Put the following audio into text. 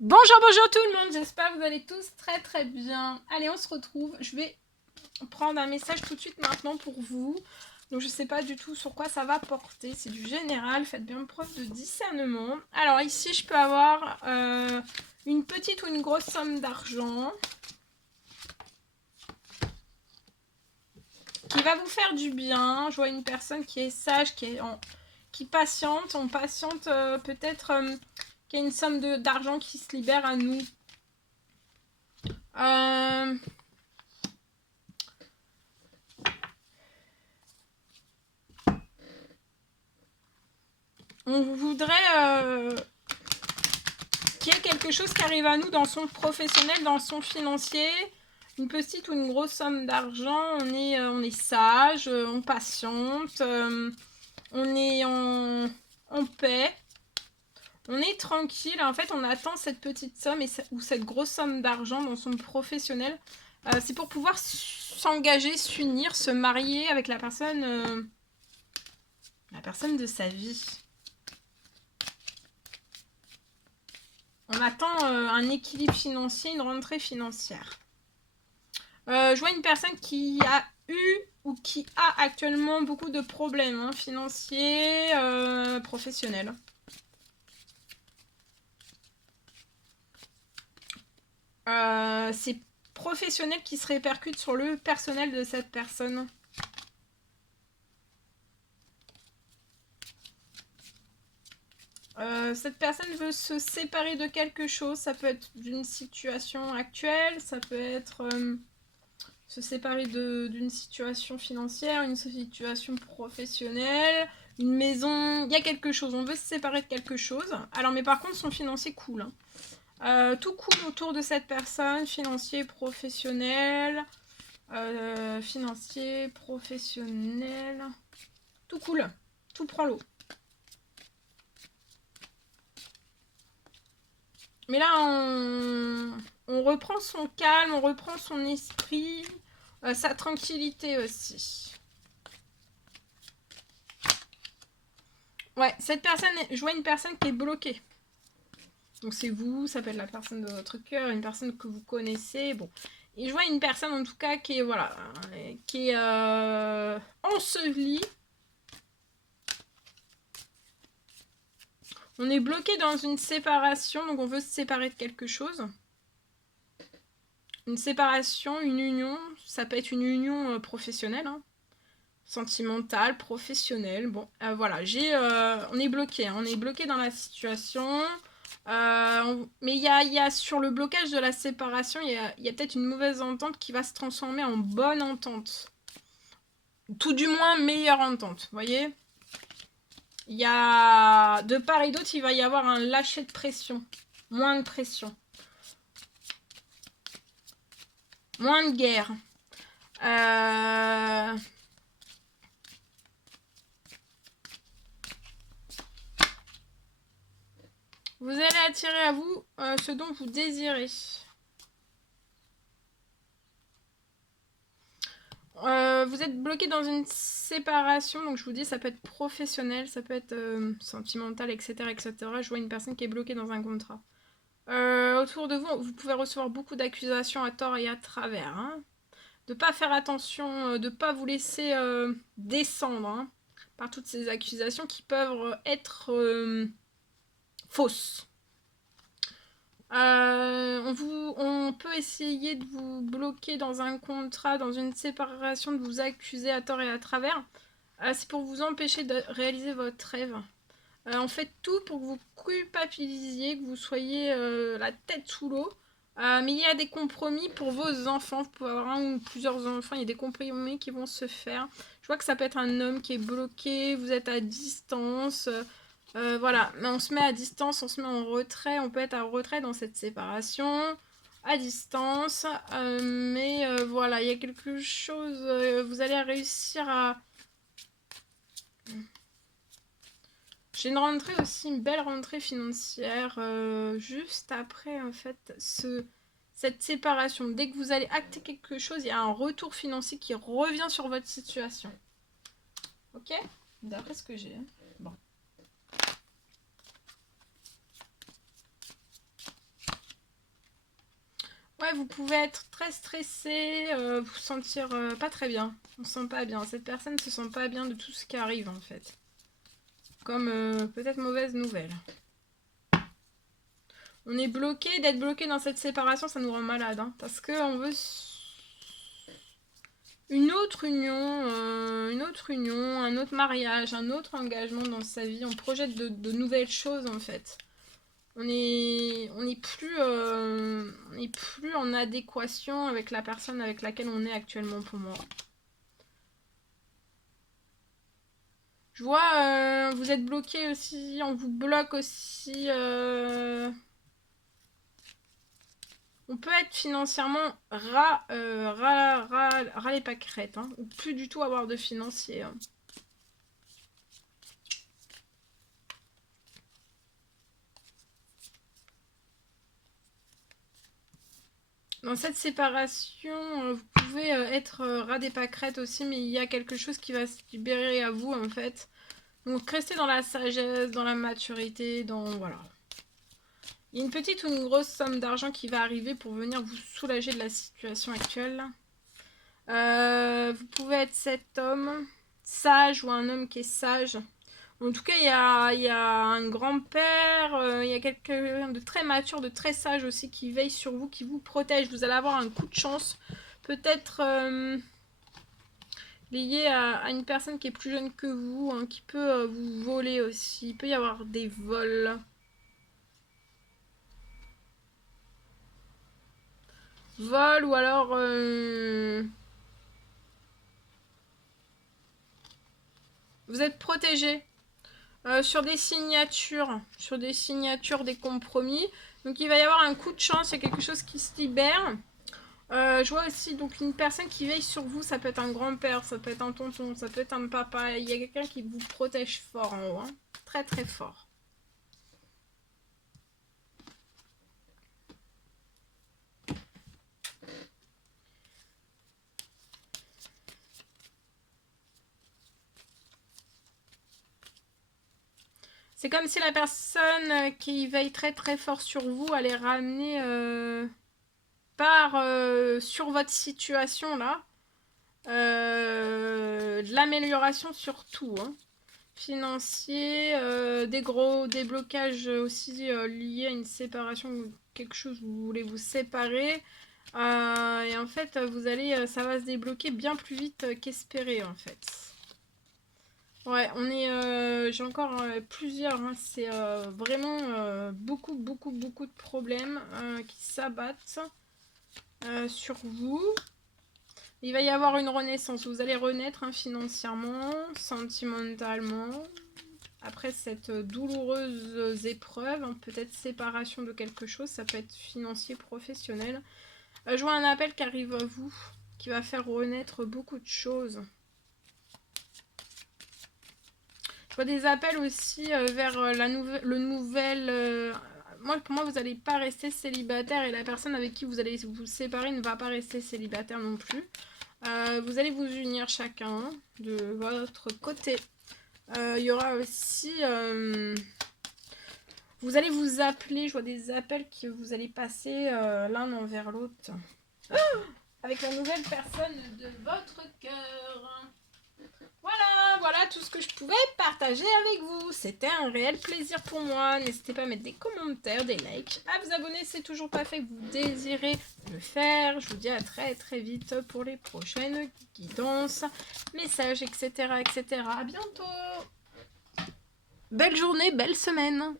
Bonjour, bonjour tout le monde, j'espère que vous allez tous très très bien. Allez, on se retrouve. Je vais prendre un message tout de suite maintenant pour vous. Donc je sais pas du tout sur quoi ça va porter, c'est du général, faites bien preuve de discernement. Alors ici je peux avoir une petite ou une grosse somme d'argent qui va vous faire du bien. Je vois une personne qui est sage, qui patiente, on patiente peut-être qu'il y a une somme d'argent qui se libère à nous. On voudrait qu'il y ait quelque chose qui arrive à nous dans son professionnel, dans son financier, une petite ou une grosse somme d'argent, on est sage, on patiente, on est en paix, on est tranquille. En fait, on attend cette petite somme ou cette grosse somme d'argent dans son professionnel. C'est pour pouvoir s'engager, s'unir, se marier avec la personne de sa vie. On attend un équilibre financier, une rentrée financière. Je vois une personne qui a eu ou qui a actuellement beaucoup de problèmes financiers, professionnels. C'est professionnel qui se répercute sur le personnel de cette personne. Cette personne veut se séparer de quelque chose. Ça peut être d'une situation actuelle, ça peut être se séparer d'une situation financière, une situation professionnelle, une maison. Il y a quelque chose, on veut se séparer de quelque chose. Alors, mais par contre, son financier coule. Tout coule autour de cette personne, financier, professionnel. Financier, professionnel. Tout coule, tout prend l'eau. Mais là, on reprend son calme, on reprend son esprit, sa tranquillité aussi. Ouais, cette personne, je vois une personne qui est bloquée. Donc c'est vous, ça peut être la personne de votre cœur, une personne que vous connaissez, bon. Et je vois une personne en tout cas qui est, voilà, qui est ensevelie. On est bloqué dans une séparation, donc on veut se séparer de quelque chose. Une séparation, une union, ça peut être une union professionnelle, sentimentale, professionnelle. Bon, voilà, on est bloqué, on est bloqué dans la situation. Mais il y a sur le blocage de la séparation, il y a peut-être une mauvaise entente qui va se transformer en bonne entente. Tout du moins, meilleure entente, vous voyez. Il y a, de part et d'autre, il va y avoir un lâcher de pression. Moins de pression. Moins de guerre. Vous allez attirer à vous ce dont vous désirez. Vous êtes bloqué dans une séparation, donc je vous dis, ça peut être professionnel, ça peut être sentimental, etc., etc. Je vois une personne qui est bloquée dans un contrat. Autour de vous, vous pouvez recevoir beaucoup d'accusations à tort et à travers. De ne pas faire attention, de ne pas vous laisser descendre par toutes ces accusations qui peuvent être fausses. On peut essayer de vous bloquer dans un contrat, dans une séparation, de vous accuser à tort et à travers. C'est pour vous empêcher de réaliser votre rêve. On fait tout pour que vous culpabilisiez, que vous soyez la tête sous l'eau. Mais il y a des compromis pour vos enfants. Vous pouvez avoir un ou plusieurs enfants. Il y a des compromis qui vont se faire. Je vois que ça peut être un homme qui est bloqué. Vous êtes à distance. Voilà, mais on se met à distance, on se met en retrait, on peut être en retrait dans cette séparation, à distance, mais voilà, il y a quelque chose, vous allez réussir à... J'ai une rentrée aussi, une belle rentrée financière, juste après en fait cette séparation. Dès que vous allez acter quelque chose, il y a un retour financier qui revient sur votre situation. Ok? D'après ce que j'ai. Bon. Ouais, vous pouvez être très stressé, vous sentir pas très bien. On se sent pas bien. Cette personne se sent pas bien de tout ce qui arrive en fait. Comme peut-être mauvaise nouvelle. On est bloqué, d'être bloqué dans cette séparation, ça nous rend malade. Hein, parce qu'on veut une autre union, un autre mariage, un autre engagement dans sa vie. On projette de nouvelles choses en fait. On n'est plus en adéquation avec la personne avec laquelle on est actuellement pour moi. Je vois, vous êtes bloqué aussi, on vous bloque aussi. On peut être financièrement ras les pâquerettes, hein, ou plus du tout avoir de financier. Hein. Dans cette séparation, vous pouvez être ras des pâquerettes aussi, mais il y a quelque chose qui va se libérer à vous en fait. Donc restez dans la sagesse, dans la maturité, dans voilà. Il y a une petite ou une grosse somme d'argent qui va arriver pour venir vous soulager de la situation actuelle. Vous pouvez être cet homme sage ou un homme qui est sage. En tout cas, il y a un grand-père, il y a quelqu'un de très mature, de très sage aussi qui veille sur vous, qui vous protège. Vous allez avoir un coup de chance. Peut-être lié à une personne qui est plus jeune que vous, hein, qui peut vous voler aussi. Il peut y avoir des vols. Vol ou alors vous êtes protégé sur des signatures, des compromis. Donc il va y avoir un coup de chance, il y a quelque chose qui se libère. Je vois aussi donc une personne qui veille sur vous, ça peut être un grand-père, ça peut être un tonton, ça peut être un papa. Il y a quelqu'un qui vous protège fort en haut, hein. Très très fort. C'est comme si la personne qui veille très très fort sur vous allait ramener sur votre situation là de l'amélioration sur tout. Hein. Financier, des gros déblocages aussi liés à une séparation ou quelque chose où vous voulez vous séparer. Et en fait, ça va se débloquer bien plus vite qu'espéré en fait. Ouais, j'ai encore plusieurs. Hein, c'est vraiment beaucoup de problèmes qui s'abattent sur vous. Il va y avoir une renaissance. Vous allez renaître hein, financièrement, sentimentalement. Après cette douloureuse épreuve, hein, peut-être séparation de quelque chose, ça peut être financier, professionnel. Je vois un appel qui arrive à vous, qui va faire renaître beaucoup de choses. Je vois des appels aussi vers le nouvel... pour moi, vous n'allez pas rester célibataire et la personne avec qui vous allez vous séparer ne va pas rester célibataire non plus. Vous allez vous unir chacun de votre côté. Il y aura aussi... vous allez vous appeler, je vois des appels que vous allez passer l'un envers l'autre. Avec la nouvelle personne de votre cœur. Voilà tout ce que je pouvais partager avec vous. C'était un réel plaisir pour moi. N'hésitez pas à mettre des commentaires, des likes, à vous abonner si c'est toujours pas fait que vous désirez le faire. Je vous dis à très très vite pour les prochaines guidances, messages, etc. etc. À bientôt. Belle journée, belle semaine.